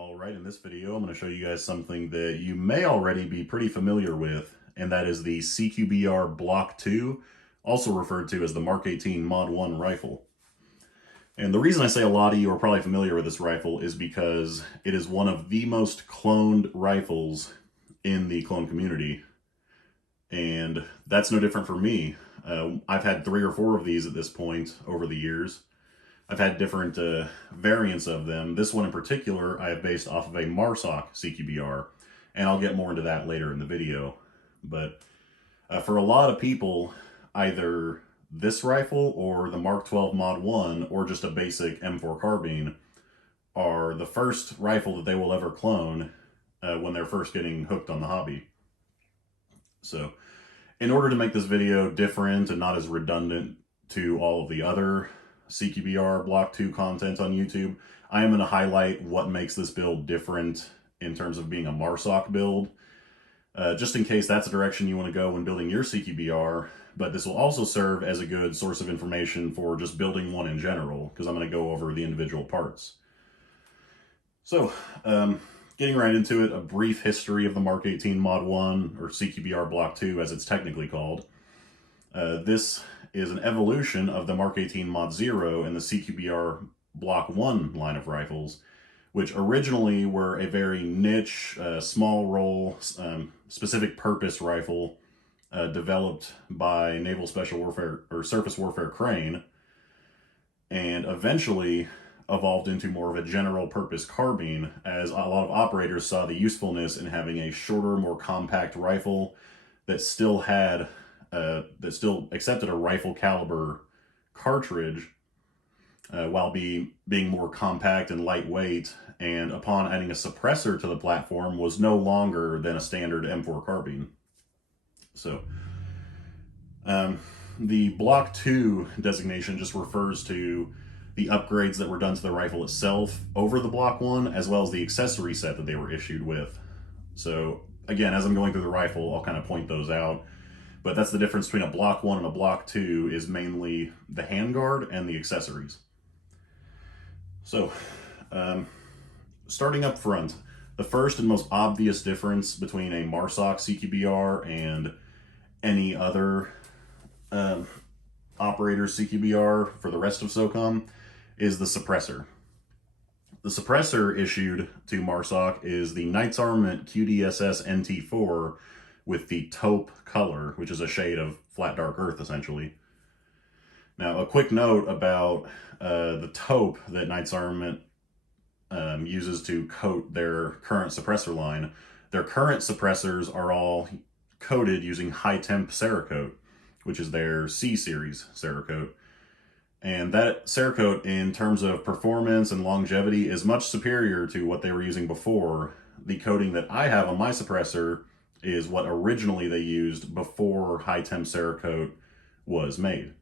Alright, in this video I'm going to show you guys something that you may already be pretty familiar with, and that is the CQBR Block II, also referred to as the Mark 18 Mod 1 rifle. And the reason I say a lot of you are probably familiar with this rifle is because it is one of the most cloned rifles in the clone community. And that's no different for me. I've had 3 or 4 of these at this point over the years. I've had different variants of them. This one in particular I have based off of a MARSOC CQBR, and I'll get more into that later in the video. But for a lot of people, either this rifle or the Mark 12 Mod 1 or just a basic M4 carbine are the first rifle that they will ever clone when they're first getting hooked on the hobby. So in order to make this video different and not as redundant to all of the other CQBR Block II content on YouTube, I am going to highlight what makes this build different in terms of being a MARSOC build, just in case that's the direction you want to go when building your CQBR, but this will also serve as a good source of information for just building one in general, because I'm going to go over the individual parts. So, getting right into it, a brief history of the Mark 18 Mod 1, or CQBR Block II as it's technically called. This is an evolution of the Mark 18 Mod 0 and the CQBR Block 1 line of rifles, which originally were a very niche, small roll, specific purpose rifle developed by Naval Special Warfare or Surface Warfare Crane, and eventually evolved into more of a general purpose carbine, as a lot of operators saw the usefulness in having a shorter, more compact rifle that still had that still accepted a rifle caliber cartridge while being more compact and lightweight, and upon adding a suppressor to the platform was no longer than a standard M4 carbine. So the Block II designation just refers to the upgrades that were done to the rifle itself over the Block 1, as well as the accessory set that they were issued with. So again, as I'm going through the rifle, I'll kind of point those out. But that's the difference between a Block 1 and a Block 2, is mainly the handguard and the accessories. So, starting up front, the first and most obvious difference between a MARSOC CQBR and any other operator's CQBR for the rest of SOCOM is the suppressor. The suppressor issued to MARSOC is the Knights Armament QDSS NT4 with the taupe color, which is a shade of flat dark earth, essentially. Now, a quick note about the taupe that Knights Armament uses to coat their current suppressor line. Their current suppressors are all coated using high-temp Cerakote, which is their C-Series Cerakote. And that Cerakote, in terms of performance and longevity, is much superior to what they were using before. The coating that I have on my suppressor is what originally they used before high-temp Cerakote was made.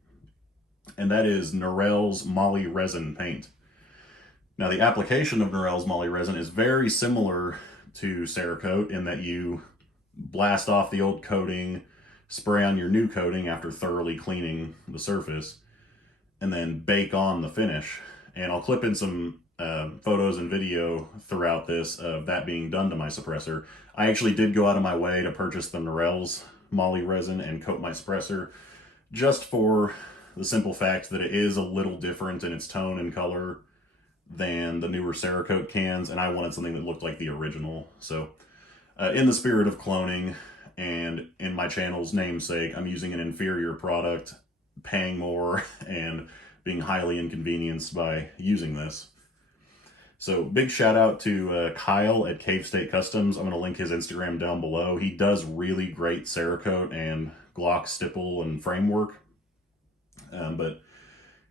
And that is Norel's Moly Resin paint. Now, the application of Norel's Moly Resin is very similar to Cerakote in that you blast off the old coating, spray on your new coating after thoroughly cleaning the surface, and then bake on the finish. And I'll clip in some photos and video throughout this of that being done to my suppressor. I actually did go out of my way to purchase the Norel's Moly Resin and coat my suppressor, just for the simple fact that it is a little different in its tone and color than the newer Cerakote cans, and I wanted something that looked like the original. So in the spirit of cloning and in my channel's namesake, I'm using an inferior product, paying more, and being highly inconvenienced by using this. So big shout out to Kyle at Cave State Customs. I'm going to link his Instagram down below. He does really great Cerakote and Glock stipple and framework. But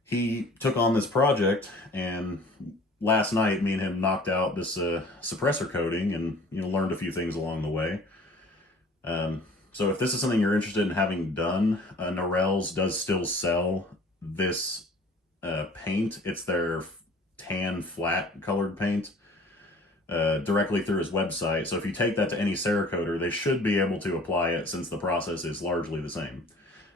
he took on this project, and last night me and him knocked out this suppressor coating and learned a few things along the way. So if this is something you're interested in having done, Norel's does still sell this paint. It's their tan flat colored paint directly through his website. So if you take that to any Cerakoter, they should be able to apply it, since the process is largely the same.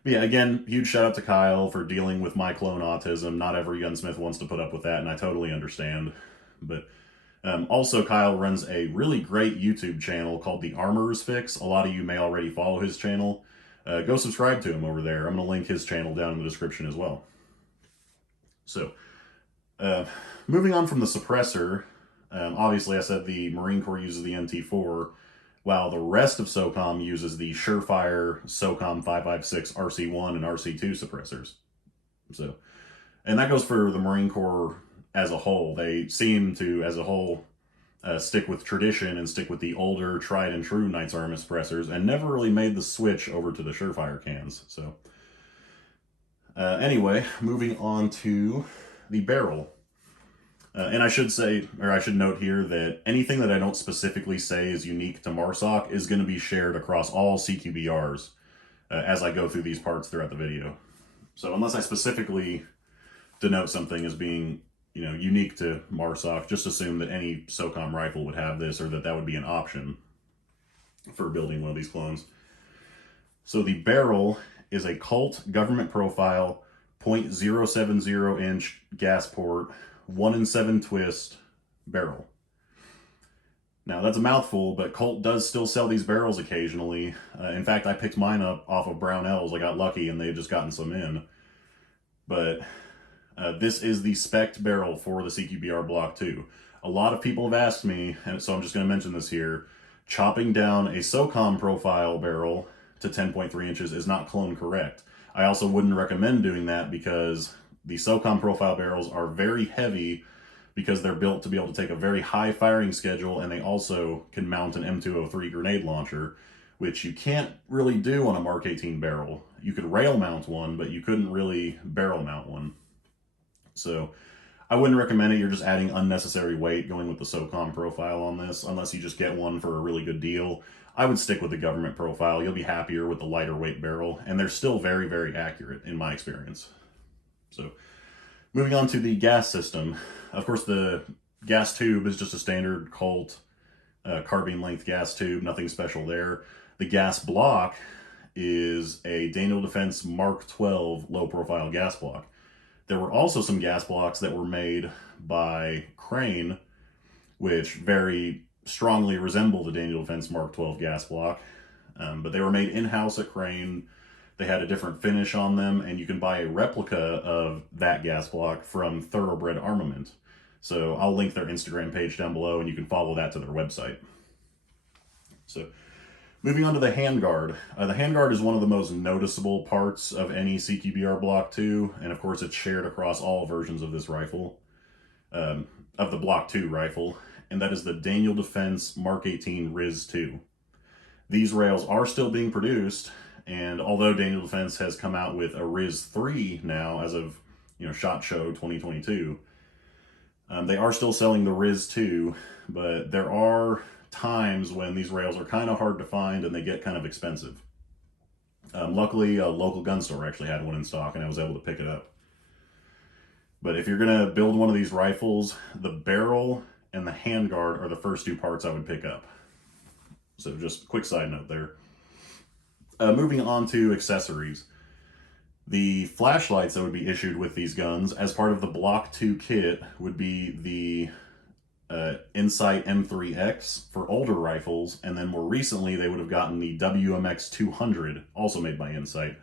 But yeah, again, huge shout out to Kyle for dealing with my clone autism. Not every gunsmith wants to put up with that, and I totally understand. But Also, Kyle runs a really great YouTube channel called The Armorer's Fix. A lot of you may already follow his channel. Go subscribe to him over there. I'm going to link his channel down in the description as well. So, moving on from the suppressor, obviously I said the Marine Corps uses the MT4, while the rest of SOCOM uses the Surefire SOCOM 556 RC1 and RC2 suppressors. So, and that goes for the Marine Corps as a whole. They seem to, as a whole, stick with tradition and stick with the older, tried and true Knights Armament suppressors, and never really made the switch over to the Surefire cans. So, anyway, moving on to the barrel. And I should say, or I should note here, that anything that I don't specifically say is unique to MARSOC is going to be shared across all CQBRs as I go through these parts throughout the video. So unless I specifically denote something as being, unique to MARSOC, just assume that any SOCOM rifle would have this, or that would be an option for building one of these clones. So the barrel is a Colt government profile 0.070 inch gas port 1-in-7 twist barrel. Now that's a mouthful, but Colt does still sell these barrels occasionally. In fact, I picked mine up off of Brownells. I got lucky and they've just gotten some in. But this is the spec'd barrel for the CQBR Block II. A lot of people have asked me, and so I'm just going to mention this here, chopping down a SOCOM profile barrel to 10.3 inches is not clone correct. I also wouldn't recommend doing that because the SOCOM profile barrels are very heavy because they're built to be able to take a very high firing schedule, and they also can mount an M203 grenade launcher, which you can't really do on a Mark 18 barrel. You could rail mount one, but you couldn't really barrel mount one. So I wouldn't recommend it. You're just adding unnecessary weight going with the SOCOM profile on this, unless you just get one for a really good deal. I would stick with the government profile. You'll be happier with the lighter weight barrel, and they're still very, very accurate in my experience. So, moving on to the gas system. Of course, the gas tube is just a standard Colt carbine length gas tube, nothing special there. The gas block is a Daniel Defense Mark 12 low profile gas block. There were also some gas blocks that were made by Crane, which very strongly resemble the Daniel Defense Mark 12 gas block, but they were made in-house at Crane. They had a different finish on them, and you can buy a replica of that gas block from Thoroughbred Armament. So I'll link their Instagram page down below, and you can follow that to their website. So moving on to the handguard. The handguard is one of the most noticeable parts of any CQBR Block II, and of course it's shared across all versions of this rifle, of the Block II rifle, and that is the Daniel Defense Mark 18 RIS-2. These rails are still being produced, and although Daniel Defense has come out with a RIS-3 now, as of SHOT Show 2022, they are still selling the RIS-2, but there are times when these rails are kind of hard to find and they get kind of expensive. Luckily, a local gun store actually had one in stock, and I was able to pick it up. But if you're going to build one of these rifles, the barrel and the handguard are the first two parts I would pick up. So just a quick side note there. Moving on to accessories. The flashlights that would be issued with these guns as part of the Block II kit would be the Insight M3X for older rifles, and then more recently they would have gotten the WMX 200, also made by Insight.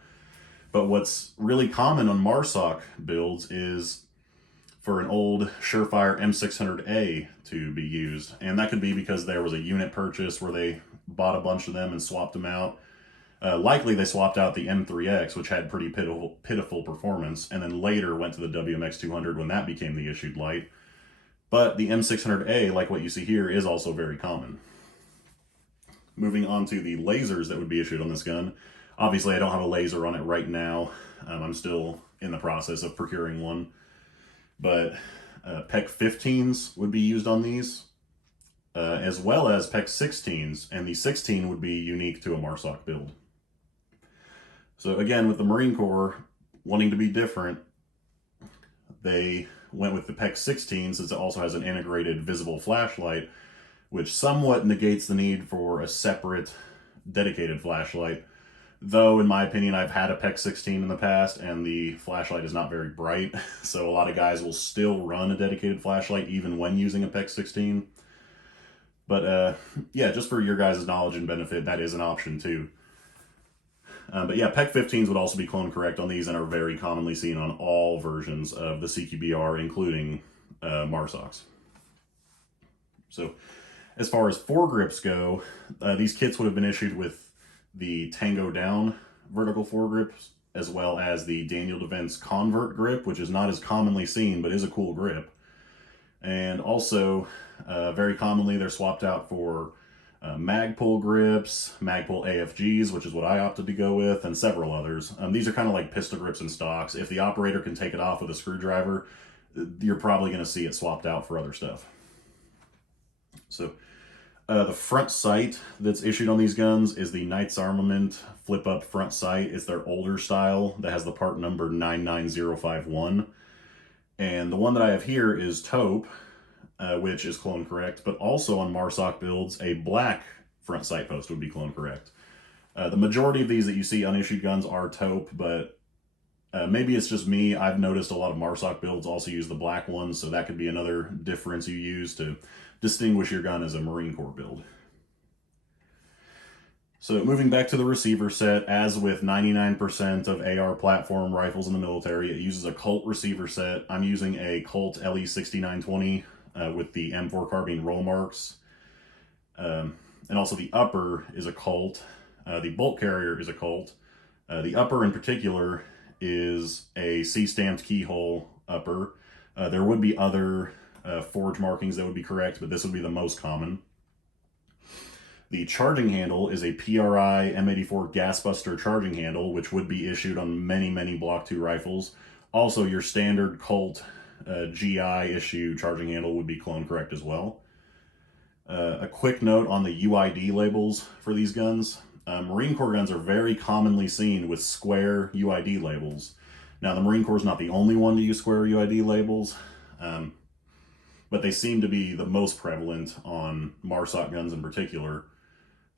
But what's really common on MARSOC builds is for an old Surefire M600A to be used, and that could be because there was a unit purchase where they bought a bunch of them and swapped them out. Likely they swapped out the M3X, which had pretty pitiful performance, and then later went to the WMX 200 when that became the issued light. But the M600A, like what you see here, is also very common. Moving on to the lasers that would be issued on this gun. Obviously, I don't have a laser on it right now. I'm still in the process of procuring one. But PEC 15s would be used on these, as well as PEC 16s, and the 16 would be unique to a MARSOC build. So again, with the Marine Corps wanting to be different, they went with the PEC 16 since it also has an integrated visible flashlight, which somewhat negates the need for a separate dedicated flashlight. Though, in my opinion, I've had a PEC 16 in the past, and the flashlight is not very bright, so a lot of guys will still run a dedicated flashlight even when using a PEC 16. But yeah, just for your guys' knowledge and benefit, that is an option too. But yeah, PEC 15s would also be clone correct on these and are very commonly seen on all versions of the CQBR, including MARSOCs. So as far as foregrips go, these kits would have been issued with the Tango Down vertical foregrips, as well as the Daniel DeVence Convert grip, which is not as commonly seen, but is a cool grip. And also, very commonly, they're swapped out for Magpul grips, Magpul AFGs, which is what I opted to go with, and several others. These are kind of like pistol grips in stocks. If the operator can take it off with a screwdriver, you're probably going to see it swapped out for other stuff. So the front sight that's issued on these guns is the Knights Armament flip-up front sight. It's their older style that has the part number 99051. And the one that I have here is taupe, which is clone correct, but also on MARSOC builds, a black front sight post would be clone correct. The majority of these that you see unissued guns are taupe, but maybe it's just me. I've noticed a lot of MARSOC builds also use the black ones, so that could be another difference you use to distinguish your gun as a Marine Corps build. So moving back to the receiver set, as with 99% of AR platform rifles in the military, it uses a Colt receiver set. I'm using a Colt LE6920 with the M4 carbine roll marks. And also the upper is a Colt. The bolt carrier is a Colt. The upper in particular is a C-stamped keyhole upper. There would be other forge markings that would be correct, but this would be the most common. The charging handle is a PRI M84 Gasbuster charging handle, which would be issued on many Block II rifles. Also, your standard Colt GI issue charging handle would be clone correct as well. A quick note on the UID labels for these guns. Marine Corps guns are very commonly seen with square UID labels. Now, the Marine Corps is not the only one to use square UID labels, but they seem to be the most prevalent on MARSOC guns in particular.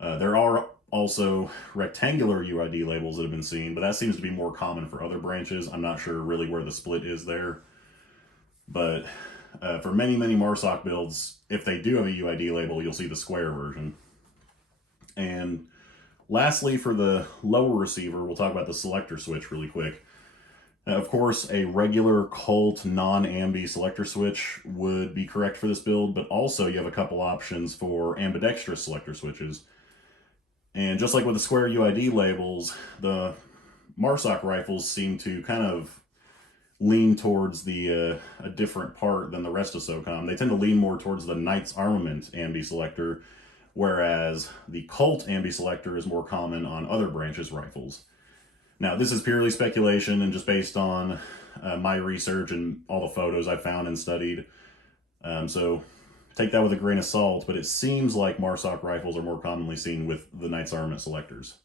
There are also rectangular UID labels that have been seen, but that seems to be more common for other branches. I'm not sure really where the split is there. But for many MARSOC builds, if they do have a UID label, you'll see the square version. And lastly, for the lower receiver, we'll talk about the selector switch really quick. Of course, a regular Colt non-ambi selector switch would be correct for this build, but also you have a couple options for ambidextrous selector switches. And just like with the square UID labels, the MARSOC rifles seem to kind of lean towards a different part than the rest of SOCOM. They tend to lean more towards the Knights Armament ambi selector, whereas the Colt ambi selector is more common on other branches' rifles. Now, this is purely speculation and just based on my research and all the photos I found and studied. So take that with a grain of salt, but it seems like MARSOC rifles are more commonly seen with the Knights Armament selectors.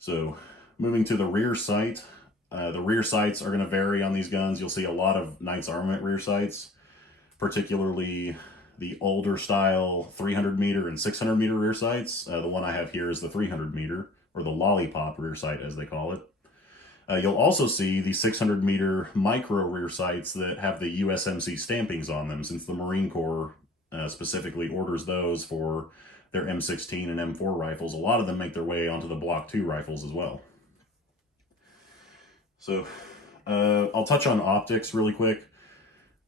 So moving to the rear sight, the rear sights are going to vary on these guns. You'll see a lot of Knights Armament rear sights, particularly the older style 300 meter and 600 meter rear sights. The one I have here is the 300 meter, or the lollipop rear sight as they call it. You'll also see the 600 meter micro rear sights that have the USMC stampings on them, since the Marine Corps specifically orders those for their M16 and M4 rifles. A lot of them make their way onto the Block II rifles as well. So I'll touch on optics really quick.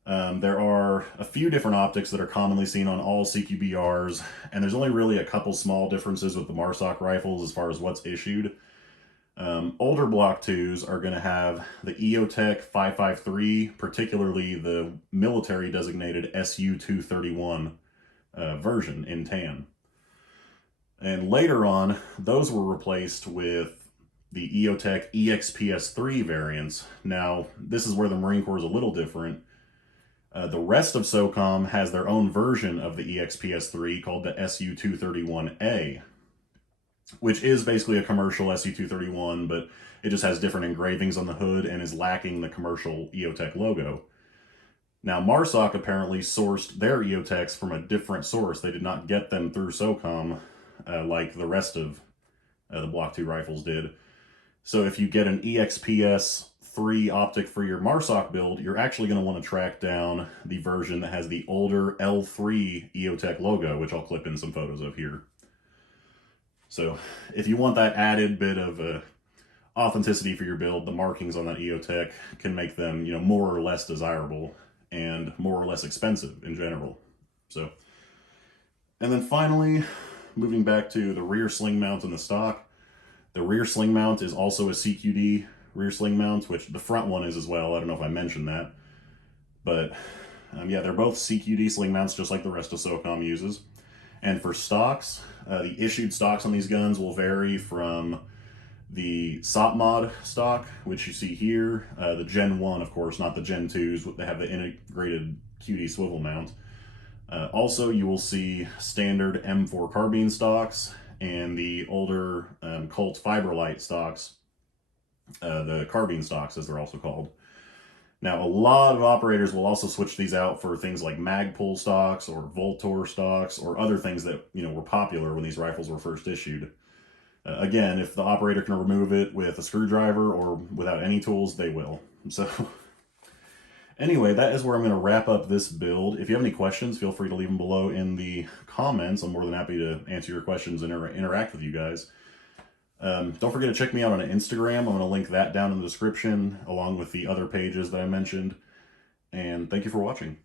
There are a few different optics that are commonly seen on all CQBRs, and there's only really a couple small differences with the MARSOC rifles as far as what's issued. Older Block IIs are going to have the EoTech 553, particularly the military designated SU-231 version in tan. And later on, those were replaced with the EoTech EXPS-3 variants. Now, this is where the Marine Corps is a little different. The rest of SOCOM has their own version of the EXPS-3 called the SU-231A, which is basically a commercial SU-231, but it just has different engravings on the hood and is lacking the commercial EoTech logo. Now, MARSOC apparently sourced their EoTechs from a different source. They did not get them through SOCOM like the rest of The Block II Rifles did. So if you get an EXPS-3 optic for your MARSOC build, you're actually going to want to track down the version that has the older L3 EoTech logo, which I'll clip in some photos of here. So if you want that added bit of authenticity for your build, the markings on that EoTech can make them, more or less desirable and more or less expensive in general. So, and then finally, moving back to the rear sling mount in the stock. The rear sling mount is also a CQD rear sling mount, which the front one is as well. I don't know if I mentioned that. But yeah, they're both CQD sling mounts, just like the rest of SOCOM uses. And for stocks, the issued stocks on these guns will vary from the SOP mod stock, which you see here, the Gen 1, of course, not the Gen 2s. They have the integrated QD swivel mount. Also, you will see standard M4 carbine stocks and the older Colt Fiberlight stocks, the carbine stocks as they're also called. Now, a lot of operators will also switch these out for things like Magpul stocks or Voltor stocks or other things that, were popular when these rifles were first issued. Again, if the operator can remove it with a screwdriver or without any tools, they will. So anyway, that is where I'm going to wrap up this build. If you have any questions, feel free to leave them below in the comments. I'm more than happy to answer your questions and interact with you guys. Don't forget to check me out on Instagram. I'm going to link that down in the description along with the other pages that I mentioned. And thank you for watching.